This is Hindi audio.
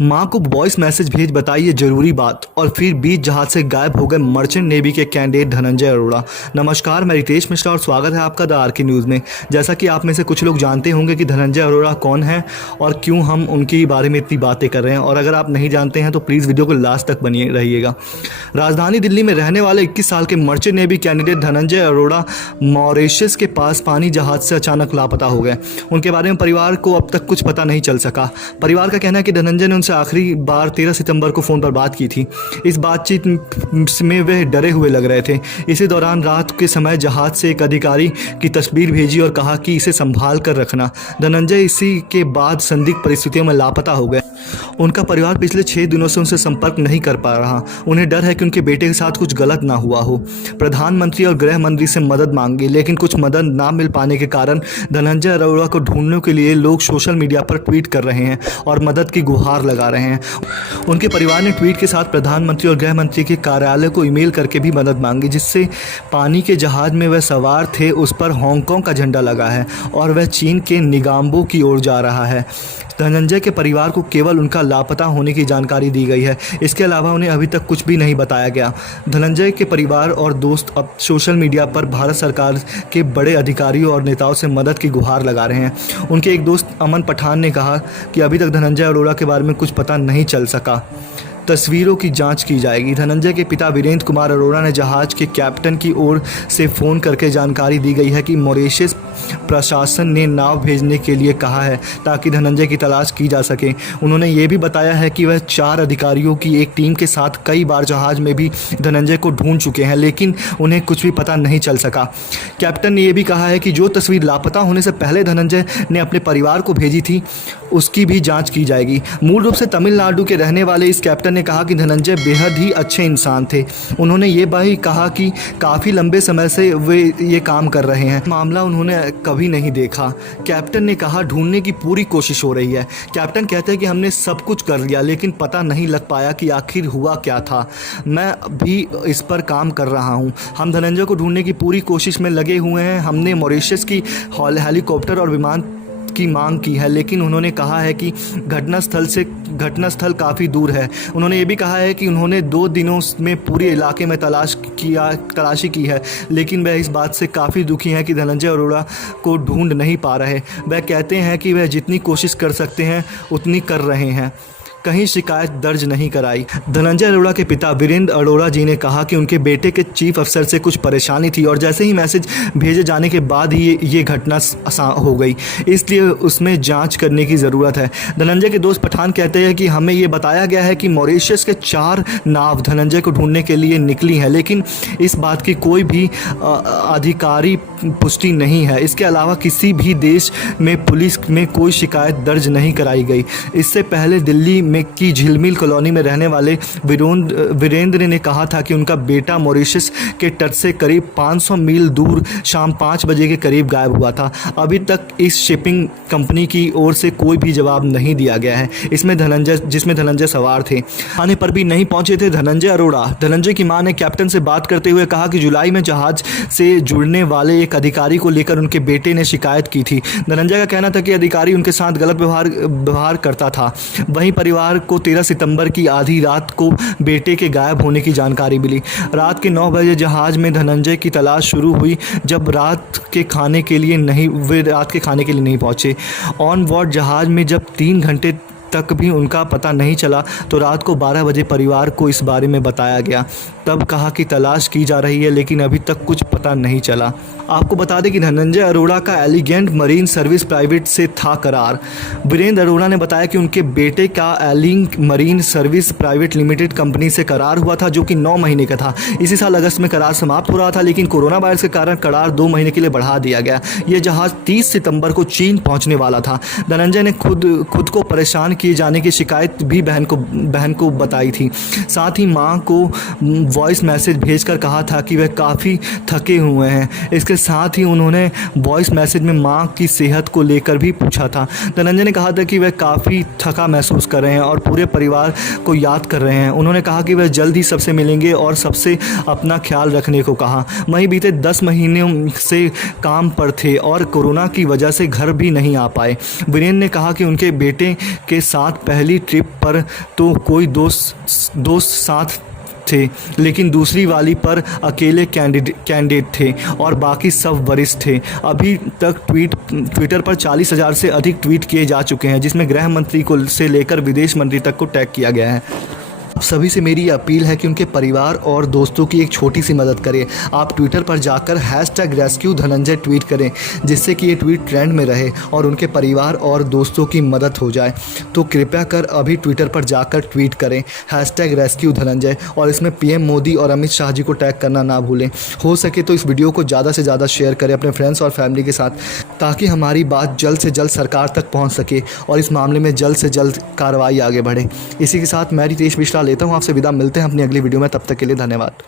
मां को वॉइस मैसेज भेज बताई ये जरूरी बात और फिर बीच जहाज से गायब हो गए मर्चेंट नेवी के कैंडिडेट धनंजय अरोड़ा। नमस्कार, मैं रितेश मिश्रा और स्वागत है आपका द आर.के. न्यूज़ में। जैसा कि आप में से कुछ लोग जानते होंगे कि धनंजय अरोड़ा कौन है और क्यों हम उनके बारे में इतनी बातें कर रहे हैं, और अगर आप नहीं जानते हैं तो प्लीज़ वीडियो को लास्ट तक बनिए रहिएगा। राजधानी दिल्ली में रहने वाले 21 साल के merchant navy candidate Dhananjay Arora Mauritius के पास पानी जहाज से अचानक लापता हो गए। उनके बारे में परिवार को अब तक कुछ पता नहीं चल सका। परिवार का कहना है कि धनंजय ने उनसे आखिरी बार 13 सितंबर को फ़ोन पर बात की थी। इस बातचीत में वे डरे हुए लग रहे थे। इसी दौरान रात के समय जहाज से एक अधिकारी की तस्वीर भेजी और कहा कि इसे संभाल कर रखना। धनंजय इसी के बाद संदिग्ध परिस्थितियों में लापता हो गए। उनका परिवार पिछले 6 दिनों से उनसे संपर्क नहीं कर पा रहा। उन्हें डर है कि उनके बेटे के साथ कुछ गलत ना हुआ हो। प्रधानमंत्री और गृह मंत्री से मदद मांगी, लेकिन कुछ मदद ना मिल पाने के कारण धनंजय अरोड़ा को ढूंढने के लिए लोग सोशल मीडिया पर ट्वीट कर रहे हैं और मदद की गुहार लगा रहे हैं। उनके परिवार ने ट्वीट के साथ प्रधानमंत्री और गृह मंत्री के कार्यालय को ईमेल करके भी मदद मांगी, जिससे पानी के जहाज में वह सवार थे उस पर हांगकांग का झंडा लगा है और वह चीन के निगाम्बो की ओर जा रहा है। धनंजय के परिवार को केवल उनका लापता होने की जानकारी दी गई है। इसके अलावा उन्हें अभी तक कुछ भी नहीं बताया गया। धनंजय के परिवार और दोस्त अब सोशल मीडिया पर भारत सरकार के बड़े अधिकारियों और नेताओं से मदद की गुहार लगा रहे हैं। उनके एक दोस्त अमन पठान ने कहा कि अभी तक धनंजय अरोड़ा के बारे में कुछ पता नहीं चल सका। तस्वीरों की जांच की जाएगी। धनंजय के पिता वीरेंद्र कुमार अरोड़ा ने जहाज के कैप्टन की ओर से फ़ोन करके जानकारी दी गई है कि मॉरिशस प्रशासन ने नाव भेजने के लिए कहा है ताकि धनंजय की तलाश की जा सके। उन्होंने ये भी बताया है कि वह 4 अधिकारियों की एक टीम के साथ कई बार जहाज में भी धनंजय को ढूंढ चुके हैं, लेकिन उन्हें कुछ भी पता नहीं चल सका। कैप्टन ने यह भी कहा है कि जो तस्वीर लापता होने से पहले धनंजय ने अपने परिवार को भेजी थी उसकी भी जाँच की जाएगी। मूल रूप से तमिलनाडु के रहने वाले इस कैप्टन ने कहा कि धनंजय बेहद ही अच्छे इंसान थे। उन्होंने ये भी कहा कि काफ़ी लंबे समय से वे ये काम कर रहे हैं। मामला उन्होंने कभी नहीं देखा। कैप्टन ने कहा ढूंढने की पूरी कोशिश हो रही है। कैप्टन कहते हैं कि हमने सब कुछ कर लिया, लेकिन पता नहीं लग पाया कि आखिर हुआ क्या था। मैं भी इस पर काम कर रहा हूँ। हम धनंजय को ढूंढने की पूरी कोशिश में लगे हुए हैं। हमने मॉरिशस की हेलीकॉप्टर और विमान की मांग की है, लेकिन उन्होंने कहा है कि घटनास्थल काफ़ी दूर है। उन्होंने ये भी कहा है कि उन्होंने 2 दिनों में पूरे इलाके में तलाशी की है, लेकिन वह इस बात से काफ़ी दुखी हैं कि धनंजय अरोड़ा को ढूंढ नहीं पा रहे। वह कहते हैं कि वह जितनी कोशिश कर सकते हैं उतनी कर रहे हैं, कहीं शिकायत दर्ज नहीं कराई। धनंजय अरोड़ा के पिता वीरेंद्र अरोड़ा जी ने कहा कि उनके बेटे के चीफ अफसर से कुछ परेशानी थी और जैसे ही मैसेज भेजे जाने के बाद ही ये घटना हो गई, इसलिए उसमें जांच करने की ज़रूरत है। धनंजय के दोस्त पठान कहते हैं कि हमें ये बताया गया है कि मॉरिशस के 4 नाव धनंजय को ढूंढने के लिए निकली हैं, लेकिन इस बात की कोई भी आधिकारिक पुष्टि नहीं है। इसके अलावा किसी भी देश में पुलिस में कोई शिकायत दर्ज नहीं कराई गई। इससे पहले दिल्ली में की झिलमिल कॉलोनी में रहने वाले वीरेंद्र ने कहा था कि उनका बेटा मॉरिशस के तट से करीब 500 मील दूर शाम 5 बजे के करीब गायब हुआ था। अभी तक इस शिपिंग कंपनी की ओर से कोई भी जवाब नहीं दिया गया है। जिसमें धनंजय सवार थे, आने पर भी नहीं पहुंचे थे धनंजय अरोड़ा। धनंजय की मां ने कैप्टन से बात करते हुए कहा कि जुलाई में जहाज से जुड़ने वाले एक अधिकारी को लेकर उनके बेटे ने शिकायत की थी। धनंजय का कहना था कि अधिकारी उनके साथ गलत व्यवहार करता था। वहीं परिवार को 13 सितंबर की आधी रात को बेटे के गायब होने की जानकारी मिली। रात के 9 बजे जहाज में धनंजय की तलाश शुरू हुई। जब रात के खाने के लिए नहीं पहुंचे। ऑन बोर्ड जहाज में जब 3 घंटे तक भी उनका पता नहीं चला तो रात को 12 बजे परिवार को इस बारे में बताया गया। तब कहा कि तलाश की जा रही है, लेकिन अभी तक कुछ पता नहीं चला। आपको बता दें कि धनंजय अरोड़ा का एलिगेंट मरीन सर्विस प्राइवेट से था करार। वीरेंद्र अरोड़ा ने बताया कि उनके बेटे का Elling marine service private limited company से करार हुआ था, जो कि 9 महीने का था। इसी साल अगस्त में करार समाप्त हो रहा था, लेकिन कोरोना वायरस के कारण करार 2 महीने के लिए बढ़ा दिया गया। यह जहाज 30 सितंबर को चीन पहुंचने वाला था। धनंजय ने खुद को परेशान किए जाने की शिकायत भी बहन को बताई थी। साथ ही मां को वॉइस मैसेज भेजकर कहा था कि वह काफ़ी थके हुए हैं। इसके साथ ही उन्होंने वॉइस मैसेज में मां की सेहत को लेकर भी पूछा था। धनंजय ने कहा था कि वह काफ़ी थका महसूस कर रहे हैं और पूरे परिवार को याद कर रहे हैं। उन्होंने कहा कि वह जल्द ही सबसे मिलेंगे और सबसे अपना ख्याल रखने को कहा। वहीं बीते 10 महीनों से काम पर थे और कोरोना की वजह से घर भी नहीं आ पाए। वीरेंद्र ने कहा कि उनके बेटे के साथ पहली ट्रिप पर तो कोई दोस्त साथ थे, लेकिन दूसरी वाली पर अकेले कैंडिडेट थे और बाकी सब वरिष्ठ थे। अभी तक ट्विटर पर 40,000 से अधिक ट्वीट किए जा चुके हैं, जिसमें गृह मंत्री को से लेकर विदेश मंत्री तक को टैग किया गया है। सभी से मेरी ये अपील है कि उनके परिवार और दोस्तों की एक छोटी सी मदद करें। आप ट्विटर पर जाकर #RescueDhananjay ट्वीट करें, जिससे कि ये ट्वीट ट्रेंड में रहे और उनके परिवार और दोस्तों की मदद हो जाए। तो कृपया कर अभी ट्विटर पर जाकर ट्वीट करें #RescueDhananjay और इसमें PM मोदी और अमित शाह जी को टैग करना ना भूलें। हो सके तो इस वीडियो को ज़्यादा से ज़्यादा शेयर करें अपने फ्रेंड्स और फैमिली के साथ, ताकि हमारी बात जल्द से जल्द सरकार तक पहुँच सके और इस मामले में जल्द से जल्द कार्रवाई आगे बढ़े। इसी के साथ मैं रितेश मिश्रा लेता हूँ आपसे विदा। मिलते हैं अपनी अगली वीडियो में, तब तक के लिए धन्यवाद।